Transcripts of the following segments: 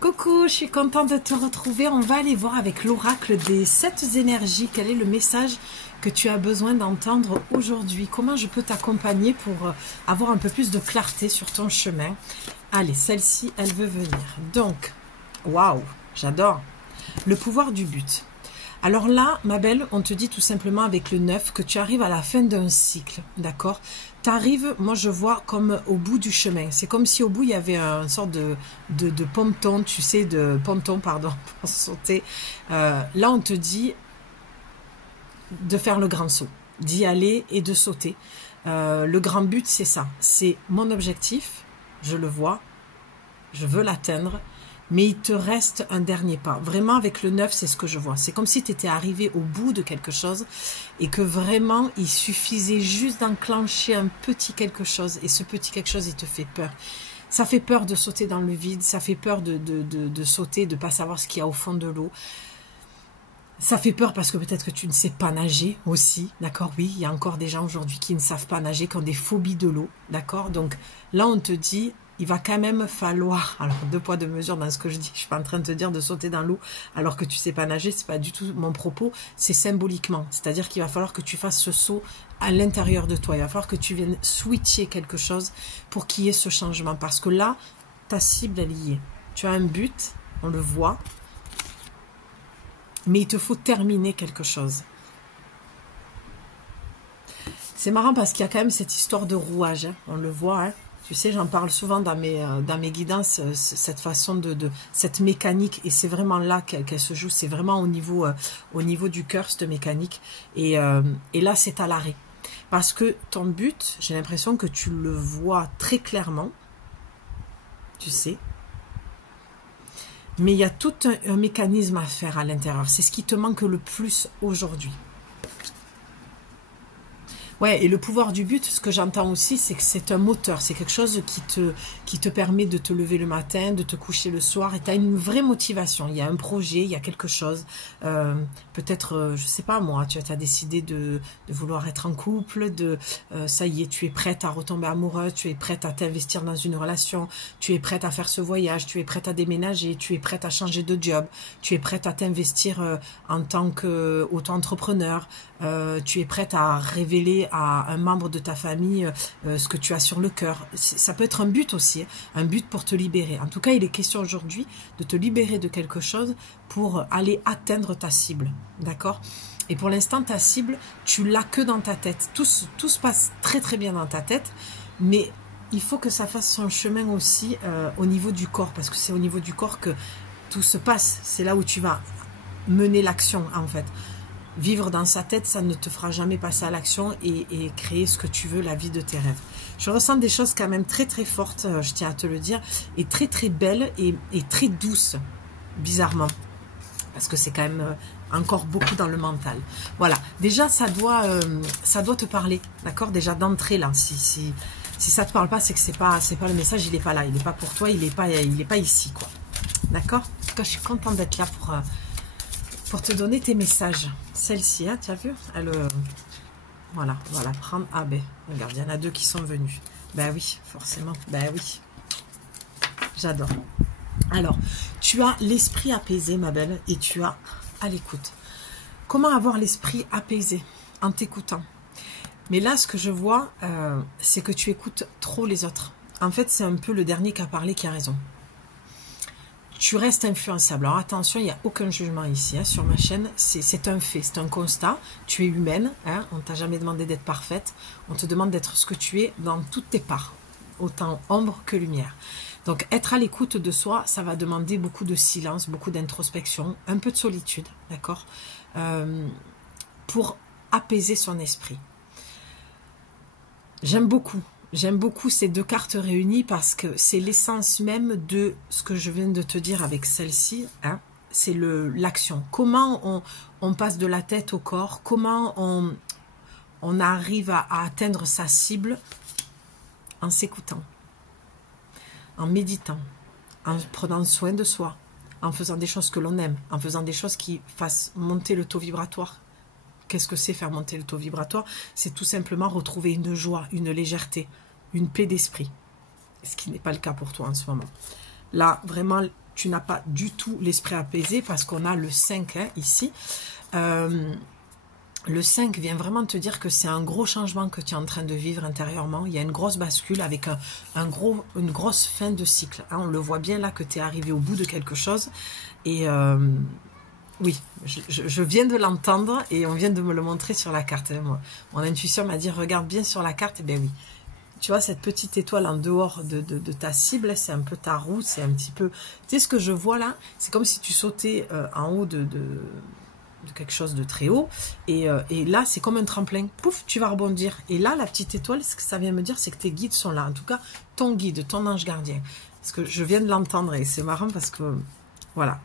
Coucou, je suis contente de te retrouver. On va aller voir avec l'oracle des 7 énergies. Quel est le message que tu as besoin d'entendre aujourd'hui? Comment je peux t'accompagner pour avoir un peu plus de clarté sur ton chemin? Allez, celle-ci, elle veut venir. Donc, waouh, j'adore. Le pouvoir du but. Alors là, ma belle, on te dit tout simplement avec le 9 que tu arrives à la fin d'un cycle, d'accord? Tu arrives, moi je vois comme au bout du chemin. C'est comme si au bout il y avait une sorte de ponton, tu sais, de ponton, pardon, pour sauter. Là, on te dit de faire le grand saut, d'y aller et de sauter. Le grand but, c'est ça. C'est mon objectif, je le vois, je veux l'atteindre. Mais il te reste un dernier pas. Vraiment, avec le 9, c'est ce que je vois. C'est comme si tu étais arrivé au bout de quelque chose et que vraiment, il suffisait juste d'enclencher un petit quelque chose. Et ce petit quelque chose, il te fait peur. Ça fait peur de sauter dans le vide. Ça fait peur de sauter, de ne pas savoir ce qu'il y a au fond de l'eau. Ça fait peur parce que peut-être que tu ne sais pas nager aussi. D'accord? Oui, il y a encore des gens aujourd'hui qui ne savent pas nager, qui ont des phobies de l'eau. D'accord? Donc là, on te dit... il va quand même falloir, alors 2 poids 2 mesures dans ce que je dis, je suis pas en train de te dire de sauter dans l'eau alors que tu sais pas nager, c'est pas du tout mon propos, c'est symboliquement, c'est-à-dire qu'il va falloir que tu fasses ce saut à l'intérieur de toi, il va falloir que tu viennes switcher quelque chose pour qu'il y ait ce changement, parce que là, ta cible elle y est, tu as un but, on le voit, mais il te faut terminer quelque chose. C'est marrant parce qu'il y a quand même cette histoire de rouage, hein, on le voit, hein. Tu sais, j'en parle souvent dans mes guidances, cette façon cette mécanique, et c'est vraiment là qu'elle se joue, c'est vraiment au niveau du cœur, cette mécanique, et là, c'est à l'arrêt. Parce que ton but, j'ai l'impression que tu le vois très clairement, tu sais, mais il y a tout un mécanisme à faire à l'intérieur, c'est ce qui te manque le plus aujourd'hui. Ouais, et le pouvoir du but, ce que j'entends aussi, c'est que c'est un moteur, c'est quelque chose qui te permet de te lever le matin, de te coucher le soir, et tu as une vraie motivation, il y a un projet, il y a quelque chose, peut-être, je sais pas moi, tu as décidé de vouloir être en couple, ça y est, tu es prête à retomber amoureuse, tu es prête à t'investir dans une relation, tu es prête à faire ce voyage, tu es prête à déménager, tu es prête à changer de job, tu es prête à t'investir en tant qu'auto-entrepreneur, tu es prête à révéler à un membre de ta famille ce que tu as sur le cœur. Ça peut être un but aussi, hein, un but pour te libérer. En tout cas, il est question aujourd'hui de te libérer de quelque chose pour aller atteindre ta cible. D'accord? Et pour l'instant, ta cible, tu l'as que dans ta tête. Tout se passe très très bien dans ta tête, mais il faut que ça fasse son chemin aussi au niveau du corps, parce que c'est au niveau du corps que tout se passe. C'est là où tu vas mener l'action, en fait. Vivre dans sa tête, ça ne te fera jamais passer à l'action et créer ce que tu veux, la vie de tes rêves. Je ressens des choses quand même très très fortes, je tiens à te le dire, et très très belles et très douces, bizarrement. Parce que c'est quand même encore beaucoup dans le mental. Voilà, déjà ça doit te parler, d'accord? Déjà d'entrée là, si ça te parle pas, c'est que c'est pas le message, il est pas là, il est pas pour toi, il est pas ici, quoi. D'accord? En tout cas, je suis contente d'être là pour te donner tes messages. Celle-ci, hein, tu as vu? Voilà, on va la prendre. Ah ben, regarde, il y en a 2 qui sont venus. Ben oui, forcément. Ben oui. J'adore. Alors, tu as l'esprit apaisé, ma belle, et tu as à l'écoute. Comment avoir l'esprit apaisé? En t'écoutant. Mais là, ce que je vois, c'est que tu écoutes trop les autres. En fait, c'est un peu le dernier qui a parlé qui a raison. Tu restes influençable. Alors attention, il n'y a aucun jugement ici, hein, sur ma chaîne. C'est un fait, c'est un constat. Tu es humaine, hein, on ne t'a jamais demandé d'être parfaite. On te demande d'être ce que tu es dans toutes tes parts, autant ombre que lumière. Donc être à l'écoute de soi, ça va demander beaucoup de silence, beaucoup d'introspection, un peu de solitude, d'accord, pour apaiser son esprit. J'aime beaucoup ces 2 cartes réunies parce que c'est l'essence même de ce que je viens de te dire avec celle-ci, hein, c'est l'action. Comment on passe de la tête au corps, comment on arrive à atteindre sa cible en s'écoutant, en méditant, en prenant soin de soi, en faisant des choses que l'on aime, en faisant des choses qui fassent monter le taux vibratoire. Qu'est-ce que c'est faire monter le taux vibratoire? C'est tout simplement retrouver une joie, une légèreté, une paix d'esprit. Ce qui n'est pas le cas pour toi en ce moment. Là, vraiment, tu n'as pas du tout l'esprit apaisé parce qu'on a le 5 hein, ici. Le 5 vient vraiment te dire que c'est un gros changement que tu es en train de vivre intérieurement. Il y a une grosse bascule avec une grosse fin de cycle. Hein, on le voit bien là que tu es arrivé au bout de quelque chose. Et oui, je viens de l'entendre et on vient de me le montrer sur la carte. Hein, moi. Mon intuition m'a dit regarde bien sur la carte. Et bien oui. Tu vois, cette petite étoile en dehors de ta cible, c'est un peu ta roue, c'est un petit peu... Tu sais ce que je vois là? C'est comme si tu sautais en haut de quelque chose de très haut. Et là, c'est comme un tremplin. Pouf, tu vas rebondir. Et là, la petite étoile, ce que ça vient me dire, c'est que tes guides sont là. En tout cas, ton guide, ton ange gardien. Parce que je viens de l'entendre et c'est marrant parce que, voilà.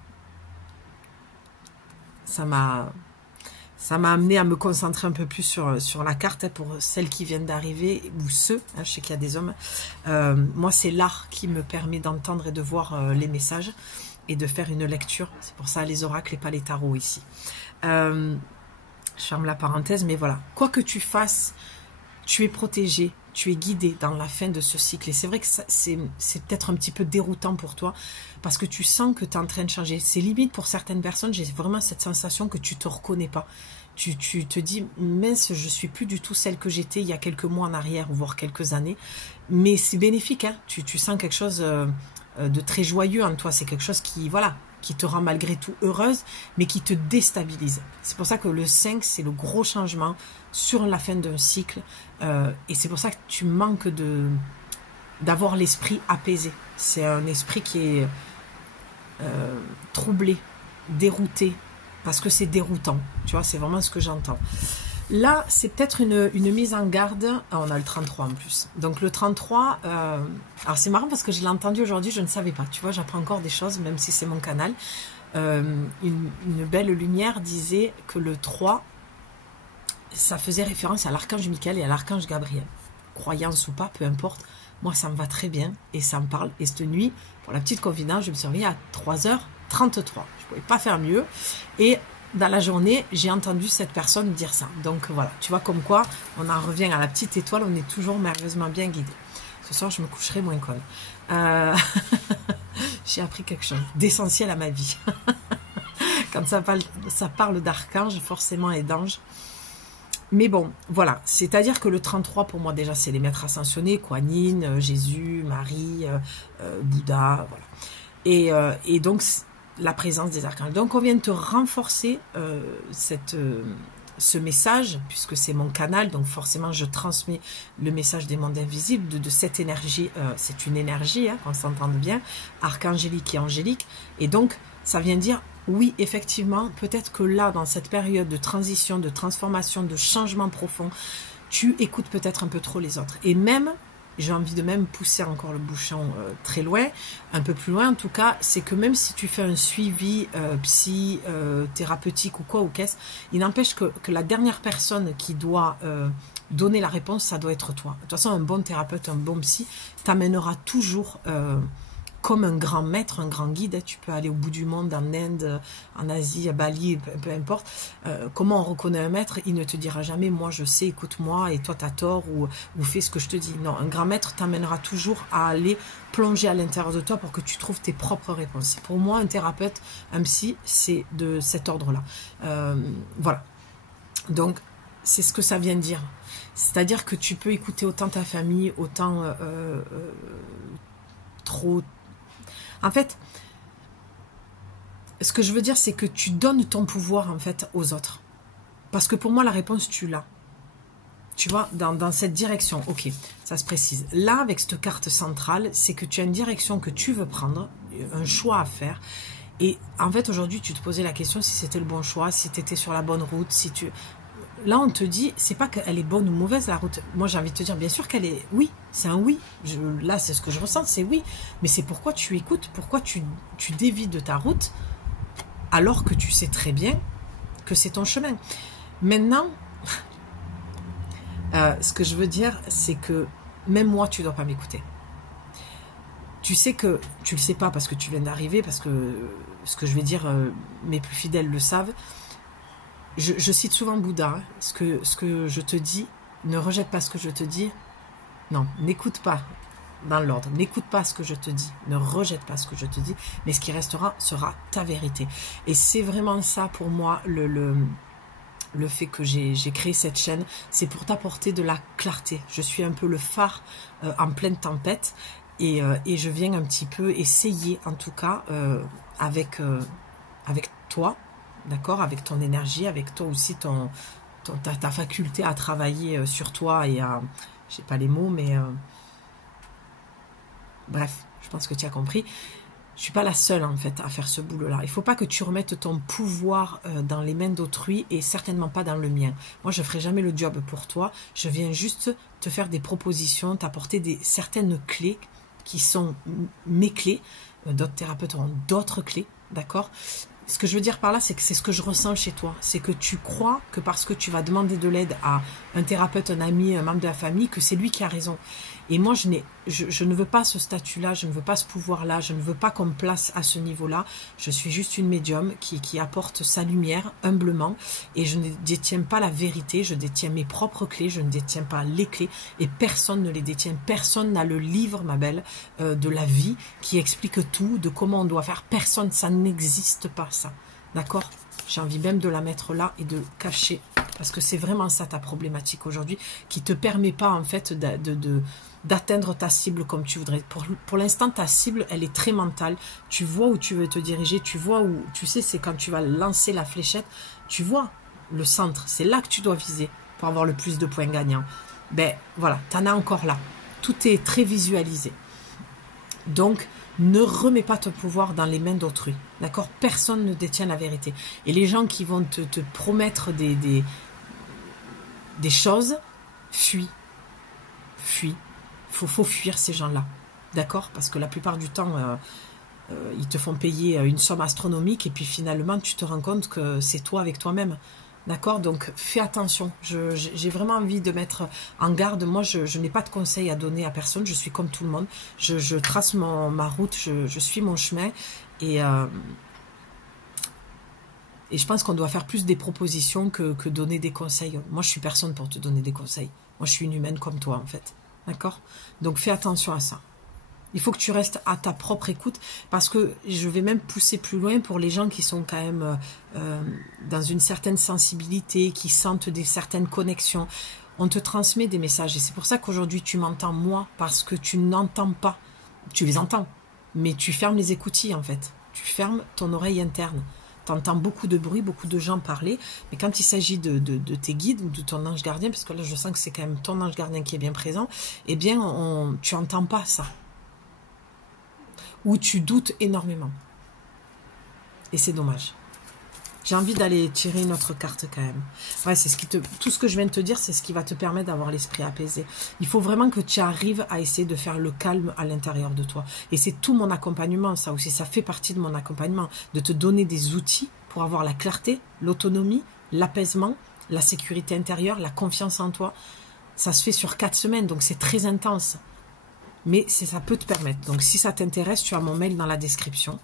Ça m'a amené à me concentrer un peu plus sur la carte hein, pour celles qui viennent d'arriver ou ceux, hein, je sais qu'il y a des hommes. Moi, c'est l'art qui me permet d'entendre et de voir les messages et de faire une lecture. C'est pour ça les oracles et pas les tarots ici. Je ferme la parenthèse, mais voilà. Quoi que tu fasses, tu es protégé, tu es guidé dans la fin de ce cycle. Et c'est vrai que c'est peut-être un petit peu déroutant pour toi parce que tu sens que tu es en train de changer. C'est limite pour certaines personnes, j'ai vraiment cette sensation que tu ne te reconnais pas. Tu te dis, mince, je suis plus du tout celle que j'étais il y a quelques mois en arrière, voire quelques années. Mais c'est bénéfique, hein. Tu sens quelque chose de très joyeux en toi. C'est quelque chose qui, voilà, qui te rend malgré tout heureuse, mais qui te déstabilise. C'est pour ça que le 5, c'est le gros changement sur la fin d'un cycle. Et c'est pour ça que tu manques d'avoir l'esprit apaisé. C'est un esprit qui est troublé, dérouté, parce que c'est déroutant. Tu vois, c'est vraiment ce que j'entends. Là, c'est peut-être une mise en garde. Ah, on a le 33 en plus. Donc le 33, alors c'est marrant parce que je l'ai entendu aujourd'hui, je ne savais pas. Tu vois, j'apprends encore des choses, même si c'est mon canal. Une belle lumière disait que le 3, ça faisait référence à l'archange Michael et à l'archange Gabriel. Croyance ou pas, peu importe. Moi, ça me va très bien et ça me parle. Et cette nuit, pour la petite confidence, je me suis réveillée à 3h33. Je ne pouvais pas faire mieux. Et dans la journée, j'ai entendu cette personne dire ça. Donc voilà, tu vois comme quoi, on en revient à la petite étoile, on est toujours merveilleusement bien guidé. Ce soir, je me coucherai moins conne. J'ai appris quelque chose d'essentiel à ma vie. Quand ça parle d'archange, forcément, et d'ange. Mais bon, voilà. C'est-à-dire que le 33, pour moi, déjà, c'est les maîtres ascensionnés, Kuan Yin, Jésus, Marie, Bouddha, voilà. Et donc, la présence des archanges. Donc, on vient de te renforcer ce message, puisque c'est mon canal, donc forcément, je transmets le message des mondes invisibles, de cette énergie. C'est une énergie, hein, qu'on s'entende bien, archangélique et angélique. Et donc, ça vient dire, oui, effectivement, peut-être que là, dans cette période de transition, de transformation, de changement profond, tu écoutes peut-être un peu trop les autres. Et même, j'ai envie de même pousser encore le bouchon très loin, un peu plus loin en tout cas, c'est que même si tu fais un suivi psy, thérapeutique ou quoi, ou qu'est-ce, il n'empêche que la dernière personne qui doit donner la réponse, ça doit être toi. De toute façon, un bon thérapeute, un bon psy, t'amènera toujours... comme un grand maître, un grand guide, tu peux aller au bout du monde, en Inde, en Asie, à Bali, peu importe. Comment on reconnaît un maître? Il ne te dira jamais, moi je sais, écoute-moi, et toi t'as tort, ou fais ce que je te dis. Non, un grand maître t'amènera toujours à aller plonger à l'intérieur de toi pour que tu trouves tes propres réponses. Pour moi, un thérapeute, un psy, c'est de cet ordre-là. Voilà. Donc, c'est ce que ça vient de dire. C'est-à-dire que tu peux écouter autant ta famille, autant trop... En fait, ce que je veux dire, c'est que tu donnes ton pouvoir, en fait, aux autres. Parce que pour moi, la réponse, tu l'as. Tu vois, dans cette direction, ok, ça se précise. Là, avec cette carte centrale, c'est que tu as une direction que tu veux prendre, un choix à faire. Et en fait, aujourd'hui, tu te posais la question si c'était le bon choix, si tu étais sur la bonne route, si tu... Là, on te dit, c'est pas qu'elle est bonne ou mauvaise, la route. Moi, j'ai envie de te dire, bien sûr qu'elle est... Oui, c'est un oui. Là, c'est ce que je ressens, c'est oui. Mais c'est pourquoi tu écoutes, pourquoi tu dévies de ta route, alors que tu sais très bien que c'est ton chemin. Maintenant, ce que je veux dire, c'est que même moi, tu ne dois pas m'écouter. Tu sais que... Tu le sais pas parce que tu viens d'arriver, parce que ce que je vais dire, mes plus fidèles le savent. Je cite souvent Bouddha, hein, ce que je te dis, ne rejette pas ce que je te dis, non, n'écoute pas dans l'ordre. N'écoute pas ce que je te dis, ne rejette pas ce que je te dis, mais ce qui restera sera ta vérité. Et c'est vraiment ça pour moi le fait que j'ai créé cette chaîne, c'est pour t'apporter de la clarté. Je suis un peu le phare en pleine tempête et je viens un petit peu essayer, en tout cas, avec toi, d'accord, avec ton énergie, avec toi aussi, ta faculté à travailler sur toi et à, je sais pas les mots, mais bref, je pense que tu as compris. Je suis pas la seule en fait à faire ce boulot-là. Il faut pas que tu remettes ton pouvoir dans les mains d'autrui et certainement pas dans le mien. Moi, je ferai jamais le job pour toi. Je viens juste te faire des propositions, t'apporter certaines clés qui sont mes clés. D'autres thérapeutes auront d'autres clés, d'accord? Ce que je veux dire par là, c'est que c'est ce que je ressens chez toi. C'est que tu crois que parce que tu vas demander de l'aide à un thérapeute, un ami, un membre de la famille, que c'est lui qui a raison. Et moi, je ne veux pas ce statut-là, je ne veux pas ce pouvoir-là, je ne veux pas qu'on me place à ce niveau-là. Je suis juste une médium qui apporte sa lumière humblement et je ne détiens pas la vérité, je détiens mes propres clés, je ne détiens pas les clés et personne ne les détient. Personne n'a le livre, ma belle, de la vie qui explique tout, de comment on doit faire. Personne, ça n'existe pas ça. D'accord? J'ai envie même de la mettre là et de cacher parce que c'est vraiment ça ta problématique aujourd'hui qui te permet pas en fait d'atteindre ta cible comme tu voudrais. Pour l'instant, ta cible, elle est très mentale. Tu vois où tu veux te diriger, tu vois où, tu sais, c'est quand tu vas lancer la fléchette, tu vois le centre, c'est là que tu dois viser pour avoir le plus de points gagnants. Ben voilà, tu en as encore là. Tout est très visualisé. Donc, ne remets pas ton pouvoir dans les mains d'autrui. D'accord? Personne ne détient la vérité. Et les gens qui vont te promettre des choses, fuis. Fuis. Faut fuir ces gens-là. D'accord? Parce que la plupart du temps, ils te font payer une somme astronomique et puis finalement, tu te rends compte que c'est toi avec toi-même. D'accord? Donc, fais attention. J'ai vraiment envie de mettre en garde. Moi, je n'ai pas de conseils à donner à personne. Je suis comme tout le monde. Je trace ma route. Je suis mon chemin. Et je pense qu'on doit faire plus des propositions que donner des conseils. Moi, je suis personne pour te donner des conseils. Moi, je suis une humaine comme toi, en fait. D'accord? Donc, fais attention à ça. Il faut que tu restes à ta propre écoute parce que je vais même pousser plus loin pour les gens qui sont quand même dans une certaine sensibilité, qui sentent certaines connexions. On te transmet des messages et c'est pour ça qu'aujourd'hui tu m'entends moi parce que tu n'entends pas. Tu les entends, mais tu fermes les écoutilles en fait. Tu fermes ton oreille interne. Tu entends beaucoup de bruit, beaucoup de gens parler, mais quand il s'agit de tes guides ou de ton ange gardien, parce que là je sens que c'est quand même ton ange gardien qui est bien présent, eh bien tu n'entends pas ça. Où tu doutes énormément. Et c'est dommage. J'ai envie d'aller tirer une autre carte quand même. Ouais, c'est tout ce que je viens de te dire, c'est ce qui va te permettre d'avoir l'esprit apaisé. Il faut vraiment que tu arrives à essayer de faire le calme à l'intérieur de toi. Et c'est tout mon accompagnement, ça aussi. Ça fait partie de mon accompagnement. De te donner des outils pour avoir la clarté, l'autonomie, l'apaisement, la sécurité intérieure, la confiance en toi. Ça se fait sur 4 semaines, donc c'est très intense. Mais ça peut te permettre. Donc, si ça t'intéresse, tu as mon mail dans la description.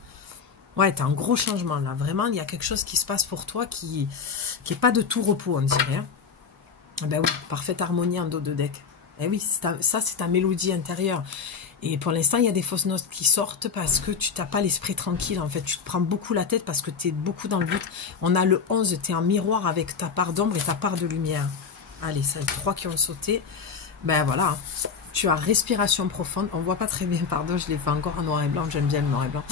Ouais, tu as un gros changement là. Vraiment, il y a quelque chose qui se passe pour toi qui est pas de tout repos, on dirait. Hein. Ben oui, parfaite harmonie en dos de deck. Eh oui, ça, c'est ta mélodie intérieure. Et pour l'instant, il y a des fausses notes qui sortent parce que tu n'as pas l'esprit tranquille. En fait, tu te prends beaucoup la tête parce que tu es beaucoup dans le doute. On a le 11, tu es en miroir avec ta part d'ombre et ta part de lumière. Allez, ça, 3 qui ont sauté. Ben voilà. Tu as respiration profonde. On voit pas très bien, pardon, je l'ai fait encore en noir et blanc. J'aime bien le noir et blanc.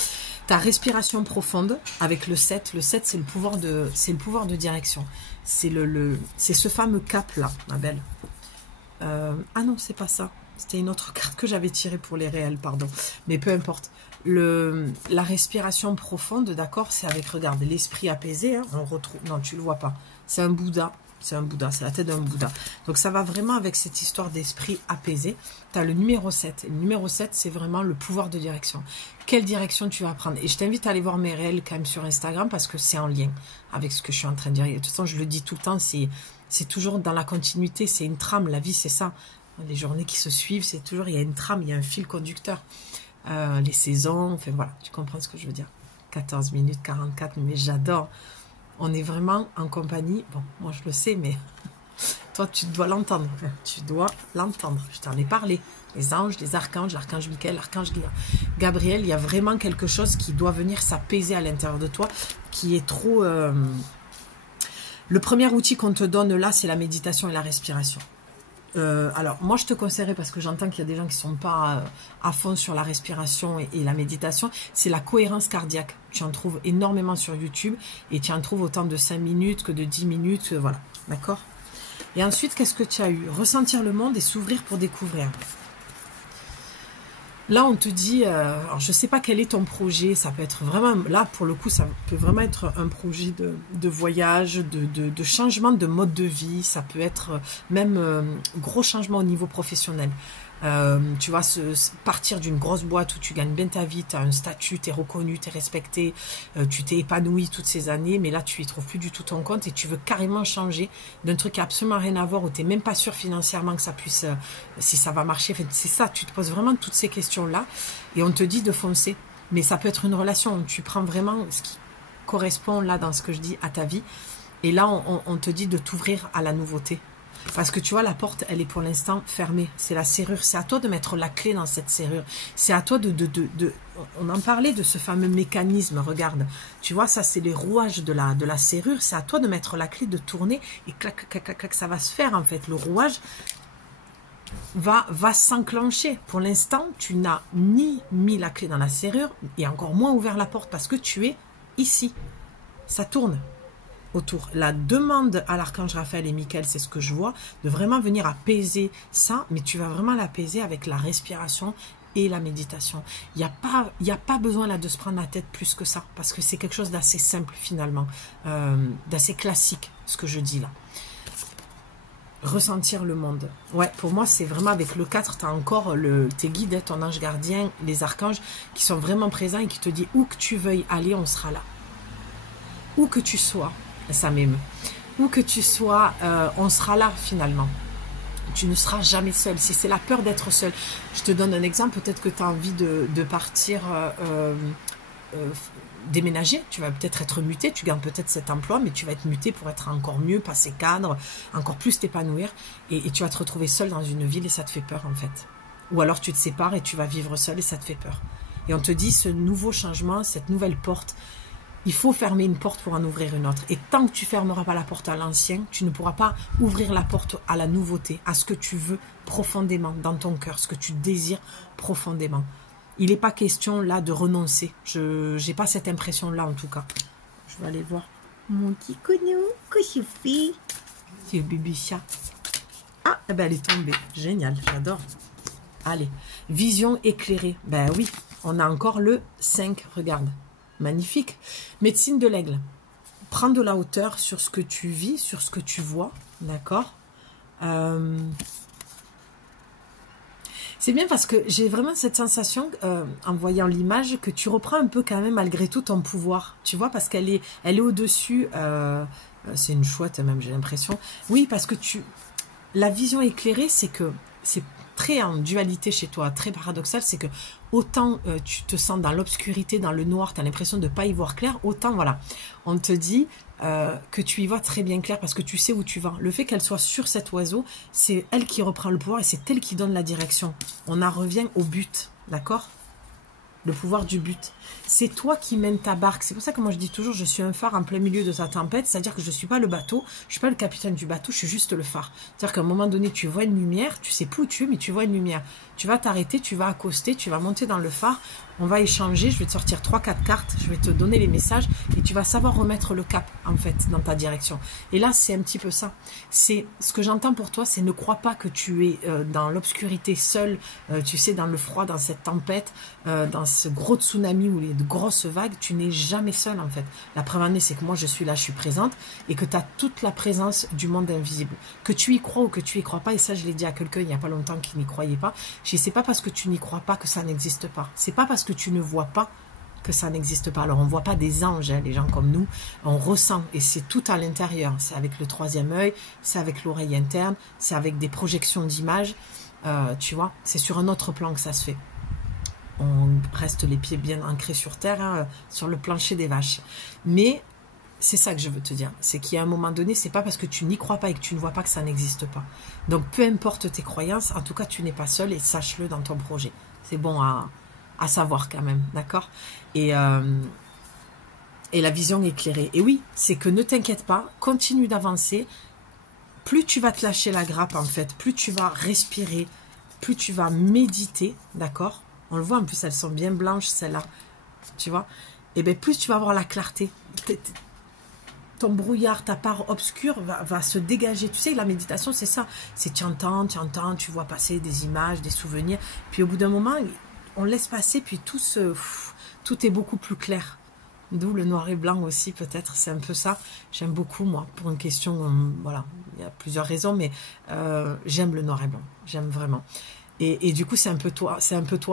Ta respiration profonde avec le 7. Le 7, c'est le pouvoir de direction. C'est ce fameux cap là, ma belle. Ah non, c'est pas ça. C'était une autre carte que j'avais tirée pour les réels, pardon. Mais peu importe. La respiration profonde, d'accord, c'est avec, regarde, l'esprit apaisé. Hein, on retrouve. Non, tu le vois pas. C'est un Bouddha. C'est un Bouddha, c'est la tête d'un Bouddha. Donc ça va vraiment avec cette histoire d'esprit apaisé. Tu as le numéro 7. Et le numéro 7, c'est vraiment le pouvoir de direction. Quelle direction tu vas prendre? Et je t'invite à aller voir mes réels quand même sur Instagram parce que c'est en lien avec ce que je suis en train de dire. Et de toute façon, je le dis tout le temps, c'est toujours dans la continuité, c'est une trame. La vie, c'est ça. Les journées qui se suivent, c'est toujours, il y a une trame, il y a un fil conducteur. Les saisons, enfin voilà, tu comprends ce que je veux dire. 14 minutes 44, mais j'adore. On est vraiment en compagnie, bon, moi je le sais, mais toi, tu dois l'entendre. Tu dois l'entendre. Je t'en ai parlé. Les anges, les archanges, l'archange Michael, l'archange Gabriel, il y a vraiment quelque chose qui doit venir s'apaiser à l'intérieur de toi, qui est trop... Le premier outil qu'on te donne là, c'est la méditation et la respiration. Alors, moi, je te conseillerais, parce que j'entends qu'il y a des gens qui ne sont pas à fond sur la respiration et la méditation, c'est la cohérence cardiaque. Tu en trouves énormément sur YouTube et tu en trouves autant de 5 minutes que de 10 minutes, voilà, d'accord? Et ensuite, qu'est-ce que tu as eu? Ressentir le monde et s'ouvrir pour découvrir. Là, on te dit, alors je ne sais pas quel est ton projet, ça peut être vraiment, là pour le coup, ça peut vraiment être un projet de voyage, de changement de mode de vie, ça peut être même gros changement au niveau professionnel. Tu vas partir d'une grosse boîte où tu gagnes bien ta vie, tu as un statut, tu es reconnu, tu es respecté, tu t'es épanoui toutes ces années, mais là tu y trouves plus du tout ton compte et tu veux carrément changer d'un truc qui n'a absolument rien à voir, où tu n'es même pas sûr financièrement que ça puisse, si ça va marcher. Enfin, c'est ça, tu te poses vraiment toutes ces questions-là et on te dit de foncer. Mais ça peut être une relation où tu prends vraiment ce qui correspond là dans ce que je dis à ta vie et là on te dit de t'ouvrir à la nouveauté. Parce que tu vois, la porte, elle est pour l'instant fermée. C'est la serrure. C'est à toi de mettre la clé dans cette serrure. C'est à toi On en parlait de ce fameux mécanisme, regarde. Tu vois, ça, c'est les rouages de la serrure. C'est à toi de mettre la clé, de tourner. Et clac, clac, clac, clac, ça va se faire, en fait. Le rouage va s'enclencher. Pour l'instant, tu n'as ni mis la clé dans la serrure et encore moins ouvert la porte parce que tu es ici. Ça tourne autour. La demande à l'archange Raphaël et Michael, c'est ce que je vois, de vraiment venir apaiser ça, mais tu vas vraiment l'apaiser avec la respiration et la méditation. Il n'y a pas besoin là de se prendre la tête plus que ça, parce que c'est quelque chose d'assez simple finalement, d'assez classique, ce que je dis là. Ressentir le monde. Ouais, pour moi, c'est vraiment avec le 4, tu as encore tes guides, ton ange gardien, les archanges, qui sont vraiment présents et qui te disent où que tu veuilles aller, on sera là. Où que tu sois. Ça m'émeut. Où que tu sois, on sera là finalement. Tu ne seras jamais seul. Si c'est la peur d'être seul. Je te donne un exemple. Peut-être que tu as envie de partir déménager. Tu vas peut-être être muté. Tu gardes peut-être cet emploi, mais tu vas être muté pour être encore mieux, passer cadre, encore plus t'épanouir. Et tu vas te retrouver seul dans une ville et ça te fait peur en fait. Ou alors tu te sépares et tu vas vivre seul et ça te fait peur. Et on te dit ce nouveau changement, cette nouvelle porte, il faut fermer une porte pour en ouvrir une autre. Et tant que tu ne fermeras pas la porte à l'ancien, tu ne pourras pas ouvrir la porte à la nouveauté, à ce que tu veux profondément dans ton cœur, ce que tu désires profondément. Il n'est pas question là de renoncer. Je n'ai pas cette impression-là en tout cas. Je vais aller voir mon petit conou. Qu'est-ce que tu fais? C'est le bébé chat. Ah, eh ben elle est tombée. Génial, j'adore. Allez, vision éclairée. Ben oui, on a encore le 5, regarde. Magnifique. Médecine de l'aigle. Prends de la hauteur sur ce que tu vis, sur ce que tu vois. D'accord. C'est bien parce que j'ai vraiment cette sensation, en voyant l'image, que tu reprends un peu quand même malgré tout ton pouvoir. Tu vois, parce qu'elle est au-dessus. C'est une chouette même, j'ai l'impression. Oui, parce que la vision éclairée, c'est que c'est très en dualité chez toi, très paradoxal, c'est que autant tu te sens dans l'obscurité, dans le noir, tu as l'impression de ne pas y voir clair, autant voilà, on te dit que tu y vois très bien clair parce que tu sais où tu vas. Le fait qu'elle soit sur cet oiseau, c'est elle qui reprend le pouvoir et c'est elle qui donne la direction. On en revient au but, d'accord ? Le pouvoir du but. C'est toi qui mènes ta barque. C'est pour ça que moi je dis toujours, je suis un phare en plein milieu de ta tempête. C'est-à-dire que je ne suis pas le bateau, je ne suis pas le capitaine du bateau, je suis juste le phare. C'est-à-dire qu'à un moment donné, tu vois une lumière, tu sais plus où tu es, mais tu vois une lumière. Tu vas t'arrêter, tu vas accoster, tu vas monter dans le phare. On va échanger, je vais te sortir 3-4 cartes, je vais te donner les messages et tu vas savoir remettre le cap en fait dans ta direction. Et là, c'est un petit peu ça. C'est ce que j'entends pour toi, c'est ne crois pas que tu es dans l'obscurité seul, tu sais, dans le froid, dans cette tempête, dans ce gros tsunami ou les grosses vagues, tu n'es jamais seul en fait. La preuve en est, c'est que moi je suis là, je suis présente et que tu as toute la présence du monde invisible. Que tu y crois ou que tu y crois pas, et ça je l'ai dit à quelqu'un il n'y a pas longtemps qui n'y croyait pas, c'est pas parce que tu n'y crois pas que ça n'existe pas. C'est pas parce que tu ne vois pas que ça n'existe pas. Alors on ne voit pas des anges, hein, les gens comme nous, on ressent et c'est tout à l'intérieur. C'est avec le troisième œil, c'est avec l'oreille interne, c'est avec des projections d'images, tu vois, c'est sur un autre plan que ça se fait. On reste les pieds bien ancrés sur terre, hein, sur le plancher des vaches. Mais C'est ça que je veux te dire. C'est qu'à un moment donné, c'est pas parce que tu n'y crois pas et que tu ne vois pas que ça n'existe pas. Donc, peu importe tes croyances, en tout cas, tu n'es pas seul et sache-le dans ton projet. C'est bon à savoir quand même, d'accord? Et la vision éclairée. Et oui, c'est que ne t'inquiète pas, continue d'avancer. Plus tu vas te lâcher la grappe, en fait, plus tu vas respirer, plus tu vas méditer, d'accord? On le voit, en plus, elles sont bien blanches, celles-là, tu vois? Et bien, plus tu vas avoir la clarté. Ton brouillard, ta part obscure va se dégager. Tu sais, la méditation, c'est ça. C'est tu entends, tu vois passer des images, des souvenirs. Puis au bout d'un moment, on laisse passer, puis tout est beaucoup plus clair. D'où le noir et blanc aussi, peut-être. C'est un peu ça. J'aime beaucoup, moi, pour une question, voilà, il y a plusieurs raisons, mais j'aime le noir et blanc. J'aime vraiment. Et du coup, c'est un peu toi,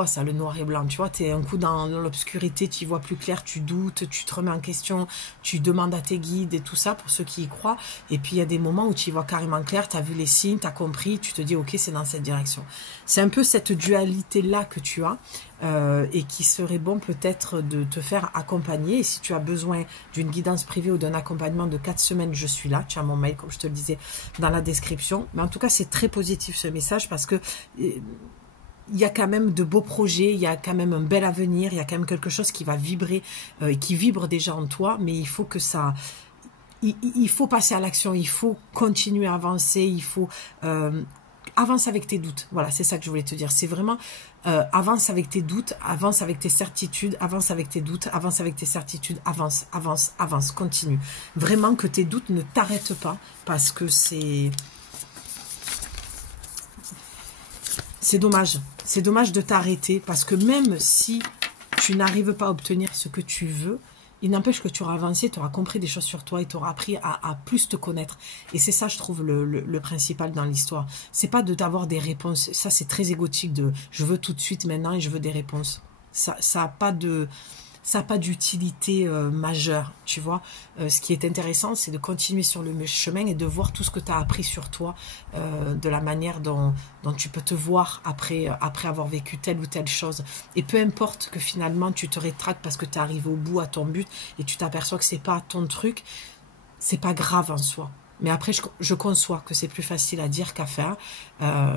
ça, le noir et blanc. Tu vois, tu es un coup dans l'obscurité, tu y vois plus clair, tu doutes, tu te remets en question, tu demandes à tes guides et tout ça, pour ceux qui y croient. Et puis, il y a des moments où tu y vois carrément clair, tu as vu les signes, tu as compris, tu te dis, ok, c'est dans cette direction. C'est un peu cette dualité-là que tu as, et qui serait bon peut-être de te faire accompagner. Et si tu as besoin d'une guidance privée ou d'un accompagnement de 4 semaines, je suis là. Tu as mon mail, comme je te le disais, dans la description. Mais en tout cas, c'est très positif ce message parce que il y a quand même de beaux projets, il y a quand même un bel avenir, il y a quand même quelque chose qui va vibrer, et qui vibre déjà en toi, mais il faut que ça... Il faut passer à l'action, il faut continuer à avancer, il faut... avance avec tes doutes. Voilà, c'est ça que je voulais te dire. C'est vraiment avance avec tes doutes, avance avec tes certitudes, avance avec tes doutes, avance avec tes certitudes, avance, avance, avance, continue. Vraiment que tes doutes ne t'arrêtent pas parce que c'est dommage. C'est dommage de t'arrêter parce que même si tu n'arrives pas à obtenir ce que tu veux, il n'empêche que tu auras avancé, tu auras compris des choses sur toi et tu auras appris à plus te connaître. Et c'est ça, je trouve, le principal dans l'histoire. C'est pas de t'avoir des réponses. Ça, c'est très égotique de « je veux tout de suite maintenant et je veux des réponses ». Ça n'a pas d'utilité majeure, tu vois. Ce qui est intéressant, c'est de continuer sur le chemin et de voir tout ce que tu as appris sur toi, de la manière dont tu peux te voir après avoir vécu telle ou telle chose. Et peu importe que finalement tu te rétractes parce que tu es arrivé au bout à ton but et tu t'aperçois que c'est pas ton truc, c'est pas grave en soi. Mais après, je conçois que c'est plus facile à dire qu'à faire.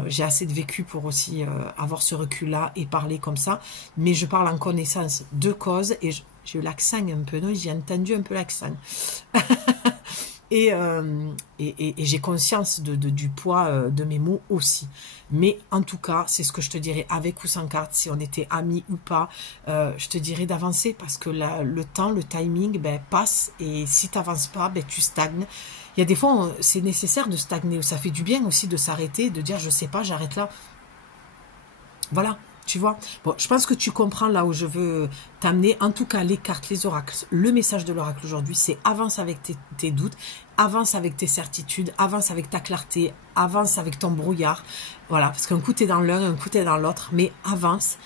J'ai assez de vécu pour aussi avoir ce recul-là et parler comme ça. Mais je parle en connaissance de cause. Et j'ai eu l'accent un peu, non? J'ai entendu un peu l'accent. et j'ai conscience du poids de mes mots aussi. Mais en tout cas, c'est ce que je te dirais, avec ou sans carte, si on était amis ou pas, je te dirais d'avancer parce que le temps, le timing passe et si tu n'avances pas, tu stagnes. Il y a des fois, c'est nécessaire de stagner, ça fait du bien aussi de s'arrêter, de dire je sais pas, j'arrête là. Voilà, tu vois. Bon, je pense que tu comprends là où je veux t'amener. En tout cas, les cartes, les oracles, le message de l'oracle aujourd'hui, c'est avance avec tes doutes, avance avec tes certitudes, avance avec ta clarté, avance avec ton brouillard. Voilà, parce qu'un coup t'es dans l'un, un coup t'es dans l'autre, mais avance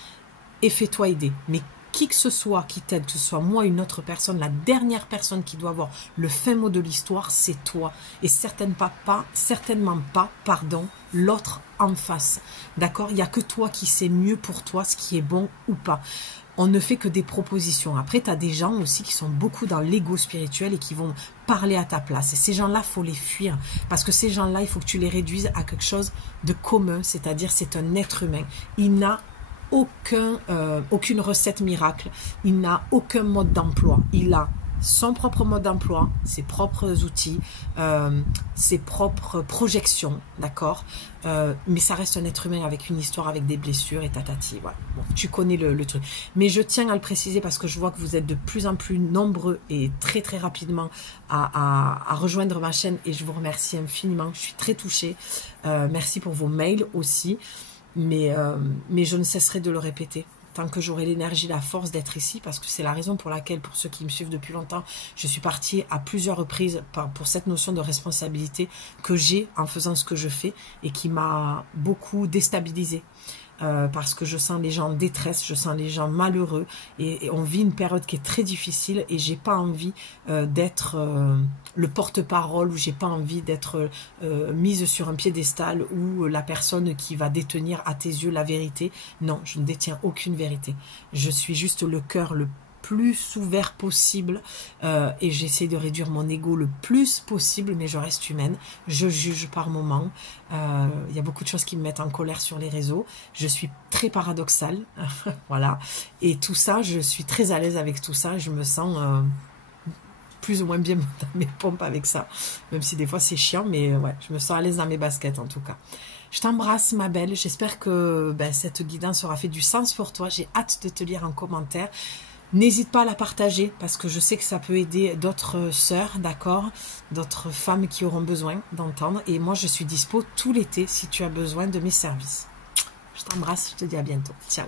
et fais-toi aider. Mais qui que ce soit qui t'aide, que ce soit moi, une autre personne, la dernière personne qui doit avoir le fin mot de l'histoire, c'est toi. Et certainement pas, l'autre en face. D'accord? Il n'y a que toi qui sais mieux pour toi ce qui est bon ou pas. On ne fait que des propositions. Après, tu as des gens aussi qui sont beaucoup dans l'ego spirituel et qui vont parler à ta place. Et ces gens-là, il faut les fuir. Parce que ces gens-là, il faut que tu les réduises à quelque chose de commun. C'est-à-dire, c'est un être humain. Il n'a aucune recette miracle, il n'a aucun mode d'emploi, il a son propre mode d'emploi, ses propres outils, ses propres projections, d'accord, mais ça reste un être humain avec une histoire, avec des blessures et tatati, voilà. Bon, tu connais le truc. Mais je tiens à le préciser parce que je vois que vous êtes de plus en plus nombreux et très très rapidement à rejoindre ma chaîne et je vous remercie infiniment, je suis très touchée. Merci pour vos mails aussi. Mais je ne cesserai de le répéter tant que j'aurai l'énergie, la force d'être ici, parce que c'est la raison pour laquelle, pour ceux qui me suivent depuis longtemps, je suis partie à plusieurs reprises pour cette notion de responsabilité que j'ai en faisant ce que je fais et qui m'a beaucoup déstabilisée. Parce que je sens les gens en détresse, je sens les gens malheureux et on vit une période qui est très difficile et j'ai pas envie d'être le porte-parole ou j'ai pas envie d'être mise sur un piédestal ou la personne qui va détenir à tes yeux la vérité. Non, je ne détiens aucune vérité. Je suis juste le cœur plus ouvert possible et j'essaie de réduire mon ego le plus possible, mais je reste humaine, je juge par moment, il y a beaucoup de choses qui me mettent en colère sur les réseaux, je suis très paradoxale, voilà, et tout ça, je suis très à l'aise avec tout ça, je me sens plus ou moins bien dans mes pompes avec ça, même si des fois c'est chiant, mais ouais, je me sens à l'aise dans mes baskets en tout cas. Je t'embrasse ma belle, j'espère que cette guidance aura fait du sens pour toi, j'ai hâte de te lire en commentaire. N'hésite pas à la partager parce que je sais que ça peut aider d'autres sœurs, d'accord, d'autres femmes qui auront besoin d'entendre. Et moi, je suis dispo tout l'été si tu as besoin de mes services. Je t'embrasse, je te dis à bientôt. Ciao.